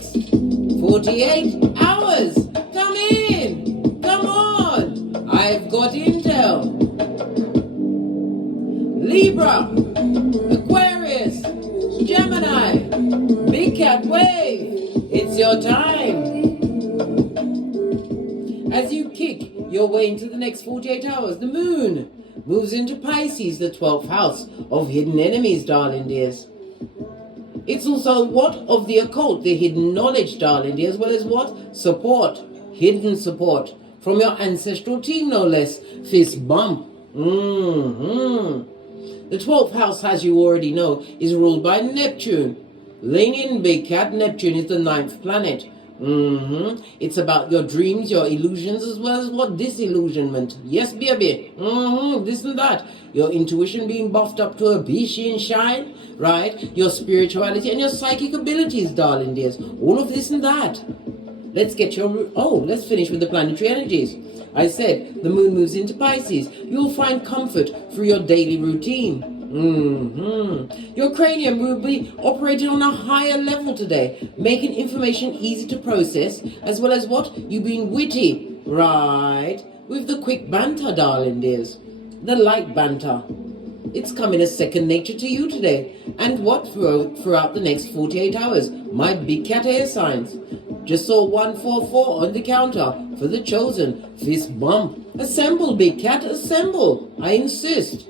next 48 hours. Come in. Come on. I've got intel. Libra, Aquarius, Gemini, Big Cat Wave. It's your time. As you kick your way into the next 48 hours, the moon moves into Pisces, the 12th house of hidden enemies, darling dears. It's also what of the occult, the hidden knowledge, darling dear, as well as what? Support, hidden support from your ancestral team, no less. Fist bump. The 12th house, as you already know, is ruled by Neptune. Lean in, big cat. Neptune is the 9th planet. It's about your dreams, your illusions, as well as what? Disillusionment. Yes, baby. This and that. Your intuition being buffed up to a bishi and shine, right? Your spirituality and your psychic abilities, darling dears. All of this and that. Let's get your... let's finish with the planetary energies. I said the moon moves into Pisces. You'll find comfort through your daily routine. Your cranium will be operating on a higher level today, making information easy to process, as well as what? You being witty, right? With the quick banter, darling dears. The light banter. It's coming as second nature to you today. And what? Throughout the next 48 hours. My big cat air signs. Just saw 144 on the counter for the chosen. Fist bump. Assemble, big cat, assemble. I insist.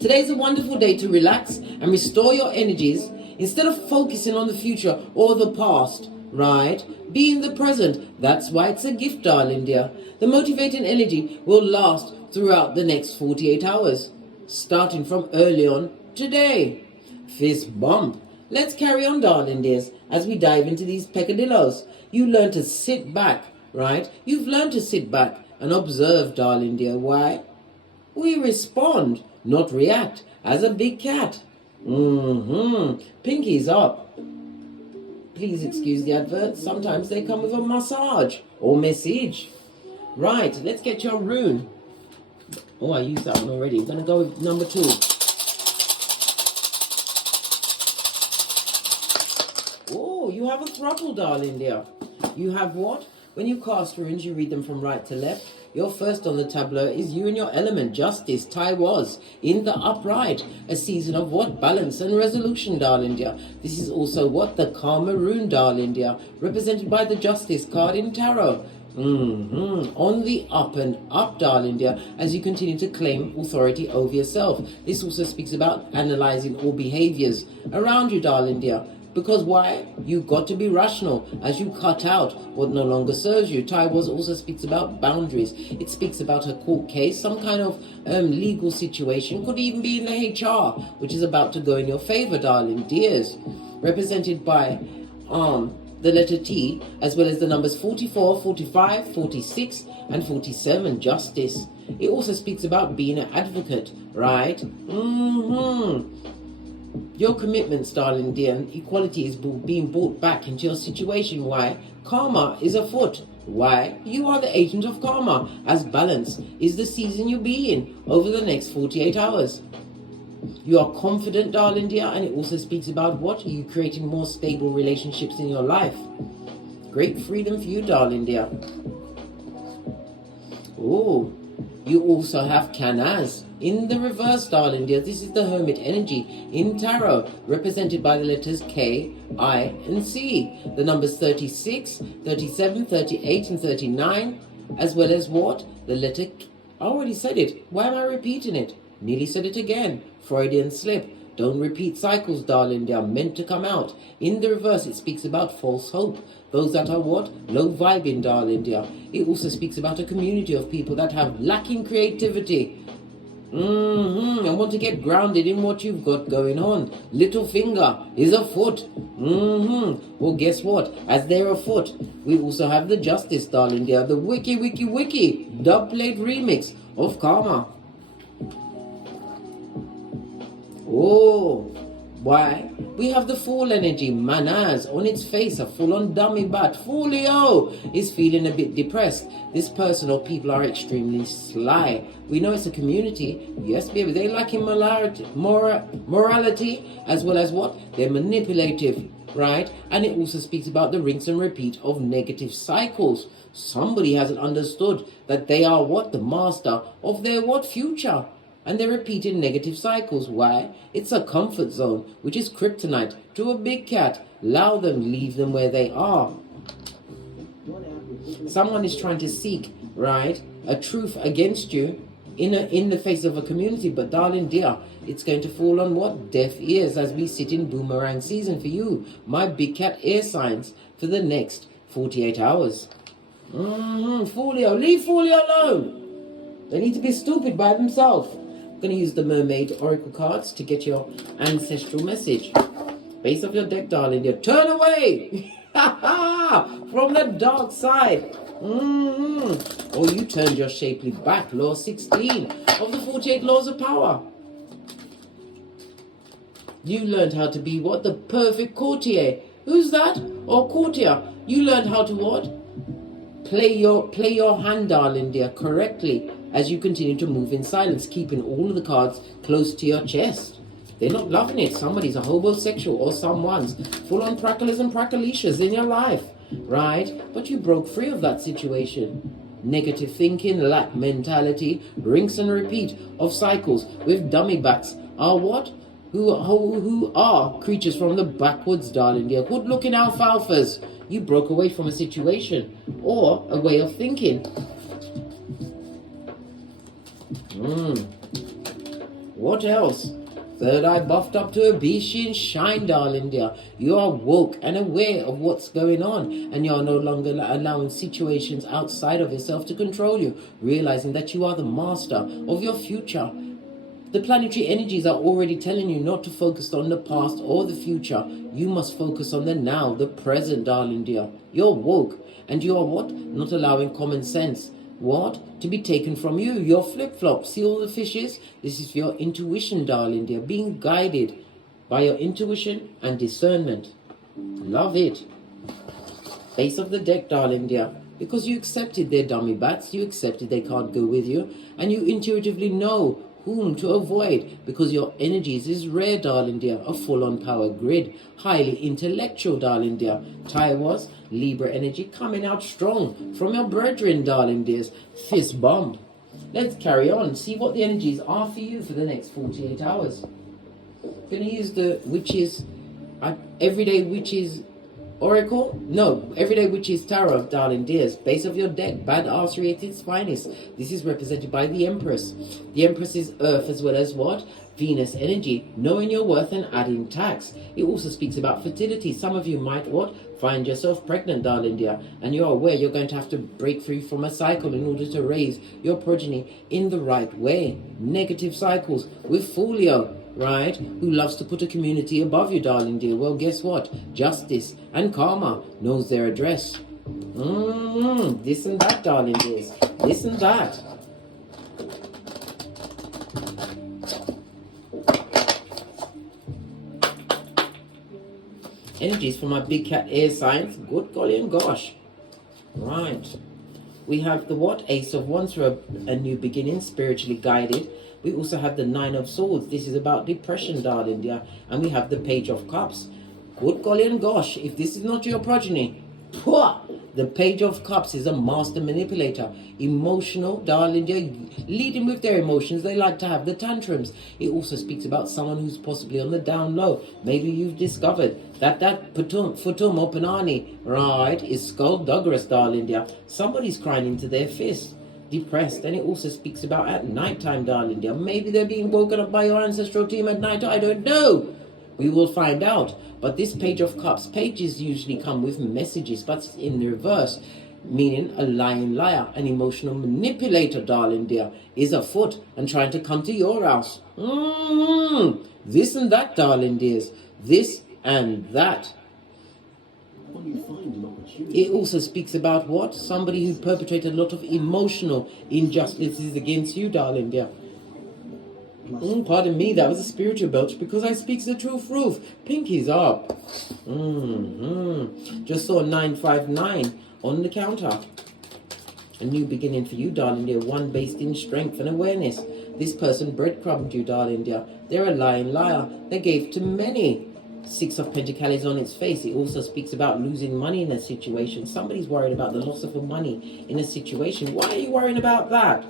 Today's a wonderful day to relax and restore your energies instead of focusing on the future or the past, right? Be in the present. That's why it's a gift, darling dear. The motivating energy will last throughout the next 48 hours, starting from early on today. Fist bump. Let's carry on, darling dears, as we dive into these peccadillos. You learn to sit back, right? You've learned to sit back and observe, darling dear. Why? We respond, not react, as a big cat. Pinkies up. Please excuse the adverts. Sometimes they come with a massage or message. Right, let's get your rune. I used that one already. I'm going to go with number 2. You have a thruple, darling dear. You have what? When you cast runes, you read them from right to left. Your first on the tableau is you and your element, justice, Tai was, in the upright. A season of what? Balance and resolution, darling dear. This is also what? The karma rune, darling dear, represented by the justice card in tarot. On the up and up, darling dear, as you continue to claim authority over yourself. This also speaks about analyzing all behaviors around you, darling dear. Because why? You've got to be rational as you cut out what no longer serves you. Tai was also speaks about boundaries. It speaks about a court case, some kind of legal situation. Could even be in the HR, which is about to go in your favor, darling dears. Represented by the letter T, as well as the numbers 44, 45, 46, and 47, justice. It also speaks about being an advocate, right? Your commitments, darling dear, and equality is being brought back into your situation. Why? Karma is afoot. Why? You are the agent of karma, as balance is the season you'll be in over the next 48 hours. You are confident, darling dear, and it also speaks about what? You creating more stable relationships in your life. Great freedom for you, darling dear. You also have Canaz in the reverse, darling dear. This is the hermit energy in tarot, represented by the letters K, I, and C. The numbers 36, 37, 38, and 39, as well as what? The letter I already said it. Why am I repeating it? Nearly said it again. Freudian slip. Don't repeat cycles, darling. They are meant to come out. In the reverse, it speaks about false hope. Those that are what? Low vibing, darling dear. It also speaks about a community of people that have lacking creativity. And want to get grounded in what you've got going on. Little finger is a foot. Well, guess what? As they're a foot, we also have the justice, darling dear. The wiki dub-plate remix of Karma. Why? We have the Fool energy, Manas, on its face, a full-on dummy bat. Foolio is feeling a bit depressed. This person or people are extremely sly. We know it's a community. Yes, baby, they lack in morality, as well as what? They're manipulative, right? And it also speaks about the rinse and repeat of negative cycles. Somebody hasn't understood that they are what? The master of their what? Future. And they're repeating negative cycles. Why? It's a comfort zone, which is kryptonite to a big cat. Allow them, leave them where they are. Someone is trying to seek, right, a truth against you in the face of a community. But darling dear, it's going to fall on what? Deaf ears as we sit in boomerang season for you, my big cat air signs, for the next 48 hours. Folio, leave Folio alone. They need to be stupid by themselves. I'm going to use the Mermaid Oracle cards to get your ancestral message. Base of your deck, darling dear. Turn away from the dark side. Or you turned your shapely back. Law 16 of the 48 laws of power. You learned how to be what? The perfect courtier. Who's that? Or courtier. You learned how to what? Play your hand, darling dear, correctly as you continue to move in silence, keeping all of the cards close to your chest. They're not loving it. Somebody's a homosexual or someone's full-on pracklers and prackalicious in your life, right? But you broke free of that situation. Negative thinking, lack mentality, rinse and repeat of cycles with dummy bats are what? Who are creatures from the backwoods, darling dear. Good-looking alfalfas. You broke away from a situation or a way of thinking. What else? Third eye buffed up to a beachy shine, darling dear. You are woke and aware of what's going on, and you are no longer allowing situations outside of yourself to control you, realizing that you are the master of your future. The planetary energies are already telling you not to focus on the past or the future. You must focus on the now, the present, darling dear. You're woke, and you are what? Not allowing common sense. What? To be taken from you. Your flip-flop. See all the fishes? This is your intuition, darling dear. Being guided by your intuition and discernment. Love it. Base of the deck, darling dear. Because you accepted their dummy bats. You accepted they can't go with you. And you intuitively know whom to avoid, because your energies is rare, darling dear, a full-on power grid, highly intellectual, darling dear. Taiwas, Libra energy coming out strong from your brethren, darling dears. Fist bump. Let's carry on, see what the energies are for you for the next 48 hours. Gonna use the witches, everyday witches Oracle? No, Everyday Witches Tarot, darling dears. Base of your deck, badass at its finest. This is represented by the Empress. The Empress is Earth as well as what? Venus energy, knowing your worth and adding tax. It also speaks about fertility. Some of you might what? Find yourself pregnant, darling dear, and you're aware you're going to have to break free from a cycle in order to raise your progeny in the right way. Negative cycles with Folio, right, who loves to put a community above you, darling dear. Well, guess what? Justice and karma knows their address. This and that, darling dears. This and that. Energies for my big cat air signs. Good golly and gosh. Right. We have the what? Ace of Wands for a new beginning, spiritually guided. We also have the Nine of Swords. This is about depression, darling dear. And we have the Page of Cups. Good golly and gosh, if this is not your progeny, the Page of Cups is a master manipulator. Emotional, darling dear, leading with their emotions. They like to have the tantrums. It also speaks about someone who's possibly on the down low. Maybe you've discovered that Futum Opanani, right, is skullduggerous, darling dear. Somebody's crying into their fist. Depressed. And it also speaks about at night time, darling dear. Maybe they're being woken up by your ancestral team at night. I don't know. We will find out. But this Page of Cups, pages usually come with messages, but in reverse, meaning a lying liar, an emotional manipulator, darling dear, is afoot and trying to come to your house. This and that, darling dears. This and that. It also speaks about what? Somebody who perpetrated a lot of emotional injustices against you, darling dear. Pardon me, that was a spiritual belch because I speaks the truth. Pinky's up. Just saw 959 on the counter. A new beginning for you, darling dear. One based in strength and awareness. This person breadcrumbed you, darling dear. They're a lying liar. They gave to many. 6 of Pentacles on its face. It also speaks about losing money in a situation. Somebody's worried about the loss of money in a situation. Why are you worrying about that?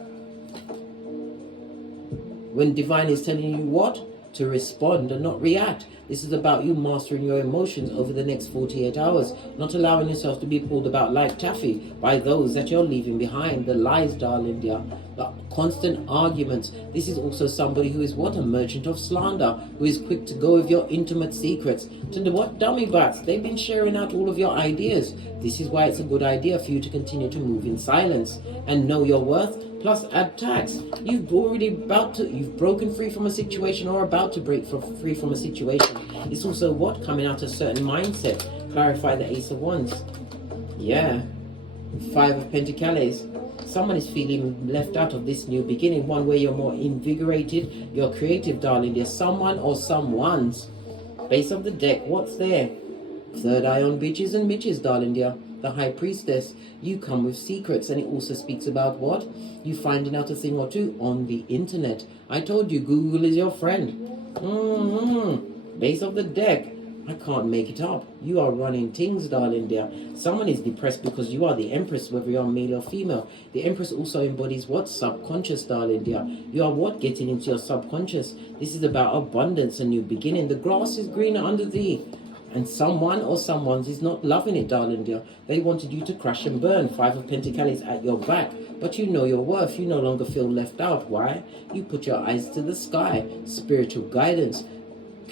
When divine is telling you what? To respond and not react. This is about you mastering your emotions over the next 48 hours. Not allowing yourself to be pulled about like taffy by those that you're leaving behind. The lies, darling dear. The constant arguments. This is also somebody who is what? A merchant of slander. Who is quick to go with your intimate secrets. To the what? Dummy brats. They've been sharing out all of your ideas. This is why it's a good idea for you to continue to move in silence. And know your worth. Plus add tax. You've broken free from a situation or about to break free from a situation. It's also what? Coming out of a certain mindset. Clarify the Ace of Wands. Yeah. 5 of Pentacles. Someone is feeling left out of this new beginning. One where you're more invigorated. You're creative, darling. There's someone or someone's. Base of the deck. What's there? Third eye on bitches and mitches, darling dear. The High Priestess. You come with secrets, and it also speaks about what? You finding out a thing or two on the internet. I told you, Google is your friend. Base of the deck. I can't make it up. You are running things, darling dear. Someone is depressed because you are the Empress, whether you're male or female. The Empress also embodies what? Subconscious, darling dear. You are what? Getting into your subconscious. This is about abundance, a new beginning. The grass is greener under thee. And someone or someone's is not loving it, darling dear. They wanted you to crash and burn. 5 of Pentacles at your back. But you know your worth. You no longer feel left out. Why? You put your eyes to the sky. Spiritual guidance.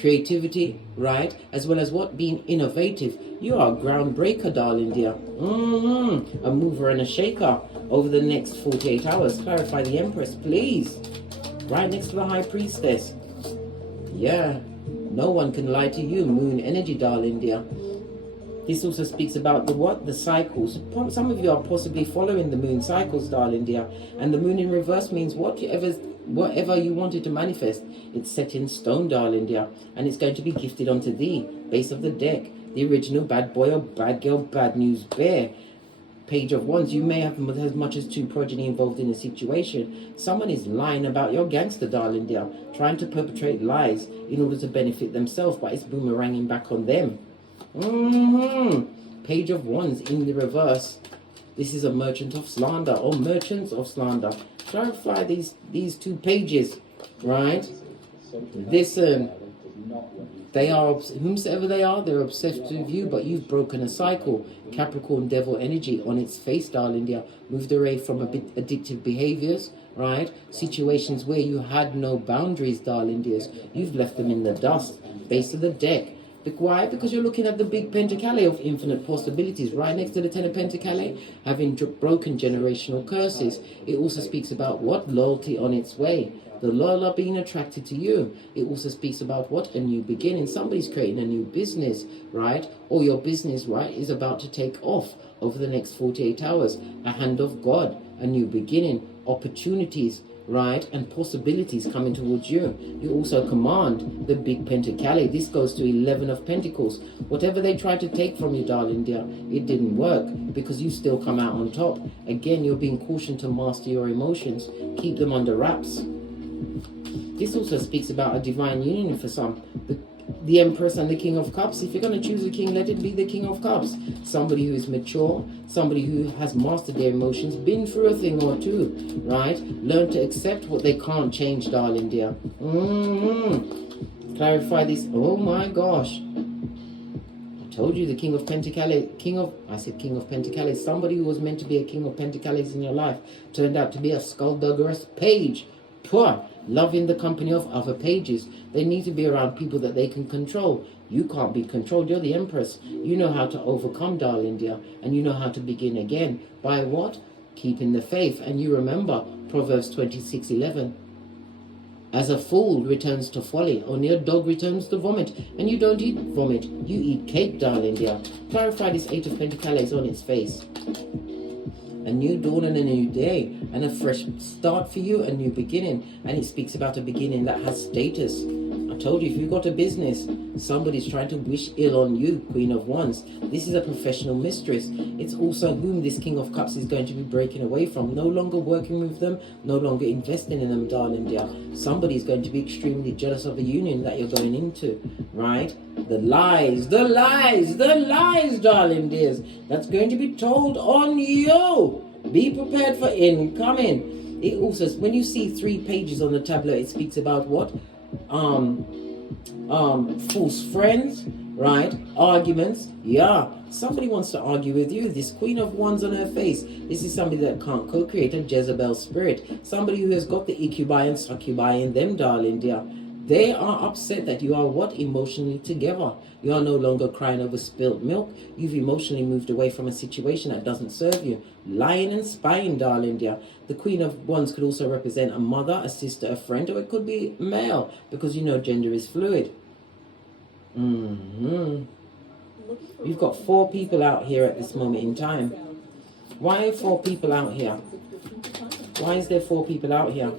Creativity, right? As well as what? Being innovative. You are a groundbreaker, darling dear. A mover and a shaker over the next 48 hours. Clarify the Empress, please. Right next to the High Priestess. Yeah. No one can lie to you. Moon energy, darling dear. This also speaks about the what? The cycles. Some of you are possibly following the moon cycles, darling dear. And the moon in reverse means whatever you wanted to manifest, it's set in stone, darling dear. And it's going to be gifted onto thee. Base of the deck. The original bad boy or bad girl, bad news bear. Page of Wands. You may have as much as 2 progeny involved in a situation. Someone is lying about your gangster, darling dear. Trying to perpetrate lies in order to benefit themselves, but it's boomeranging back on them. Page of Wands in the reverse. This is a merchant of slander or merchants of slander. Clarify these 2 pages, right? Listen. They are, whomsoever they are, they're obsessed with you, but you've broken a cycle. Capricorn devil energy on its face, darling dear. Moved away from a bit addictive behaviors, right? Situations where you had no boundaries, darling dears. You've left them in the dust. Base of the deck. Why? Because you're looking at the big Pentacles of infinite possibilities right next to the 10 of Pentacles, having broken generational curses. It also speaks about what? Loyalty on its way. The loyal are being attracted to you. It also speaks about what? A new beginning. Somebody's creating a new business, right? Or your business, right, is about to take off over the next 48 hours. A hand of God, a new beginning, opportunities, right, and possibilities coming towards you. You also command the big Pentacles. This goes to 11 of Pentacles. Whatever they tried to take from you, darling dear, it didn't work because you still come out on top. Again, you're being cautioned to master your emotions. Keep them under wraps. This also speaks about a divine union for some. The Empress and the King of Cups. If you're going to choose a king, let it be the King of Cups. Somebody who is mature, somebody who has mastered their emotions, been through a thing or two, right? Learn to accept what they can't change, darling dear. Clarify this. Oh my gosh. I told you the King of Pentacles, King of Pentacles. Somebody who was meant to be a King of Pentacles in your life turned out to be a skullduggerous page. Poor. Loving the company of other pages. They need to be around people that they can control. You can't be controlled. You're the Empress. You know how to overcome, darling dear. And you know how to begin again. By what? Keeping the faith. And you remember Proverbs 26:11. As a fool returns to folly, only a dog returns to vomit. And you don't eat vomit. You eat cake, darling dear. Clarify this 8 of Pentacles on its face. A new dawn and a new day. and a fresh start for you, a new beginning. And it speaks about a beginning that has status. I told you, if you've got a business, somebody's trying to wish ill on you, Queen of Wands. This is a professional mistress. It's also whom this King of Cups is going to be breaking away from. No longer working with them, no longer investing in them, darling dear. Somebody's going to be extremely jealous of a union that you're going into, right? The lies, darling dears, that's going to be told on you. Be prepared for incoming. It also, when you see 3 pages on the tablet, it speaks about what? False friends, right? Arguments. Yeah, somebody wants to argue with you. This Queen of Wands on her face. This is somebody that can't co-create, a Jezebel spirit. Somebody who has got the incubi and succubi in them, darling dear. They are upset that you are what? Emotionally together. You are no longer crying over spilt milk. You've emotionally moved away from a situation that doesn't serve you. Lying and spying, darling dear. The Queen of Wands could also represent a mother, a sister, a friend, or it could be male, because you know gender is fluid. You've got 4 people out here at this moment in time. Why are 4 people out here? Why is there 4 people out here?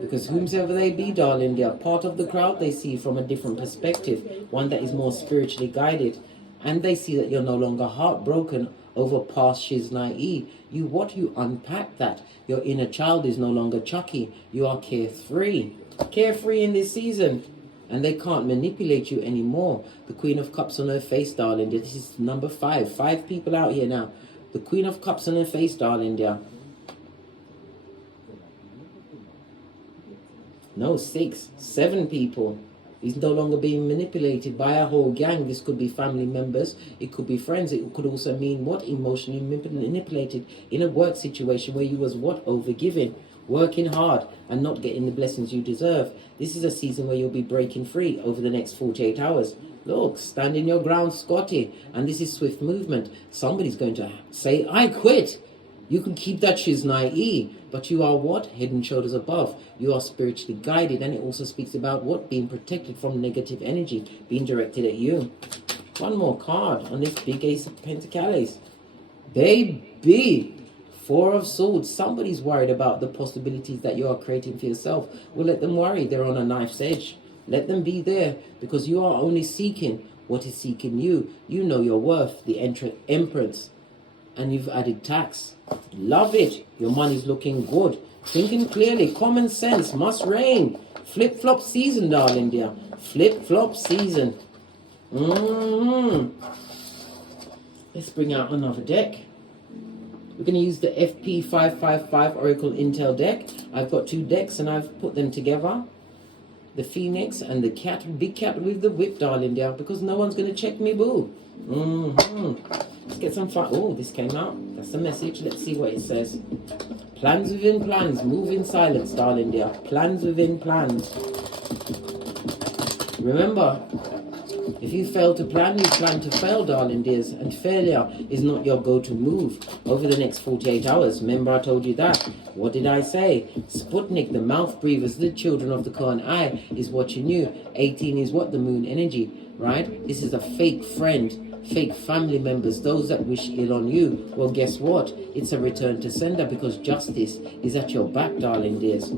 Because whomsoever they be, darling, they are part of the crowd. They see from a different perspective, one that is more spiritually guided. And they see that you're no longer heartbroken over past shiznai. You unpack that. Your inner child is no longer Chucky. You are carefree. Carefree in this season. And they can't manipulate you anymore. The Queen of Cups on her face, darling. This is number 5. 5 people out here now. The Queen of Cups on her face, darling, dear. No, 6, 7 people. He's no longer being manipulated by a whole gang. This could be family members. It could be friends. It could also mean what? Emotionally manipulated in a work situation where you was what? Overgiving. Working hard and not getting the blessings you deserve. This is a season where you'll be breaking free over the next 48 hours. Look, stand in your ground, Scotty. And this is swift movement. Somebody's going to say, I quit. You can keep that shiznai, but you are what? Head and shoulders above. You are spiritually guided, and it also speaks about what? Being protected from negative energy being directed at you. One more card on this big Ace of Pentacles. Baby, 4 of Swords. Somebody's worried about the possibilities that you are creating for yourself. Well, let them worry. They're on a knife's edge. Let them be there, because you are only seeking what is seeking you. You know your worth, the Empress. And you've added tax. Love it. Your money's looking good. Thinking clearly. Common sense must reign. Flip-flop season, darling dear. Flip-flop season. Let's bring out another deck. We're going to use the FP555 Oracle Intel deck. I've got 2 decks and I've put them together. The Phoenix and the cat, big cat with the whip, darling dear, because no one's going to check me, boo. Let's get some fun. Oh, this came out. That's the message. Let's see what it says. Plans within plans. Move in silence, darling dear. Plans within plans. Remember, if you fail to plan, you plan to fail, darling dears. And failure is not your go-to move over the next 48 hours. Remember I told you that. What did I say? Sputnik, the mouth breathers, the children of the Koan Eye, is watching you. 18 is what? The moon energy, right? This is a fake friend. Fake family members, those that wish ill on you. Well, guess what? It's a return to sender, because justice is at your back, darling dears.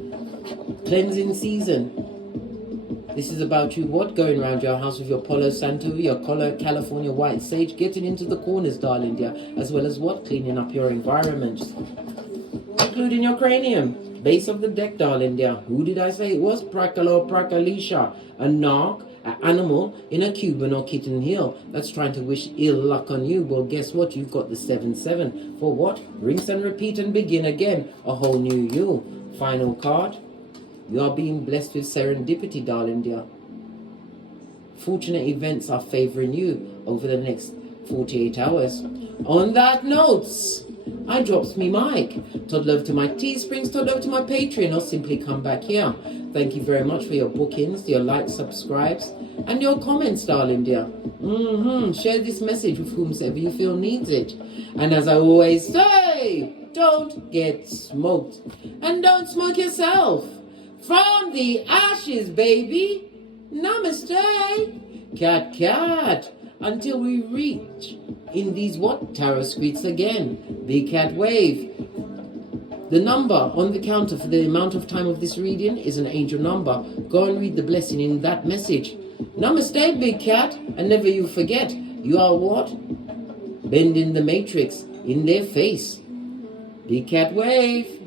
Cleansing season. This is about you, what? Going around your house with your Palo Santo, your California White Sage, getting into the corners, darling dear, as well as what? Cleaning up your environment, including your cranium. Base of the deck, darling dear. Who did I say it was? Prakalo Prakalisha, a narc, an animal in a Cuban or kitten heel that's trying to wish ill luck on you. Well, guess what? You've got the 7-7. For what? Rinse and repeat and begin again. A whole new you. Final card. You are being blessed with serendipity, darling dear. Fortunate events are favoring you over the next 48 hours. On that note, I drops me mic. Todd love to my Teesprings, Todd love to my Patreon, or simply come back here. Thank you very much for your bookings, your likes, subscribes, and your comments, darling dear. Share this message with whomsoever you feel needs it. And as I always say, don't get smoked. And don't smoke yourself. From the ashes, baby. Namaste. Cat, cat. Until we reach in these what? Tarot streets again. Big cat wave. The number on the counter for the amount of time of this reading is an angel number. Go and read the blessing in that message. Namaste, big cat. And never you forget, you are what? Bending the matrix in their face. Big cat wave.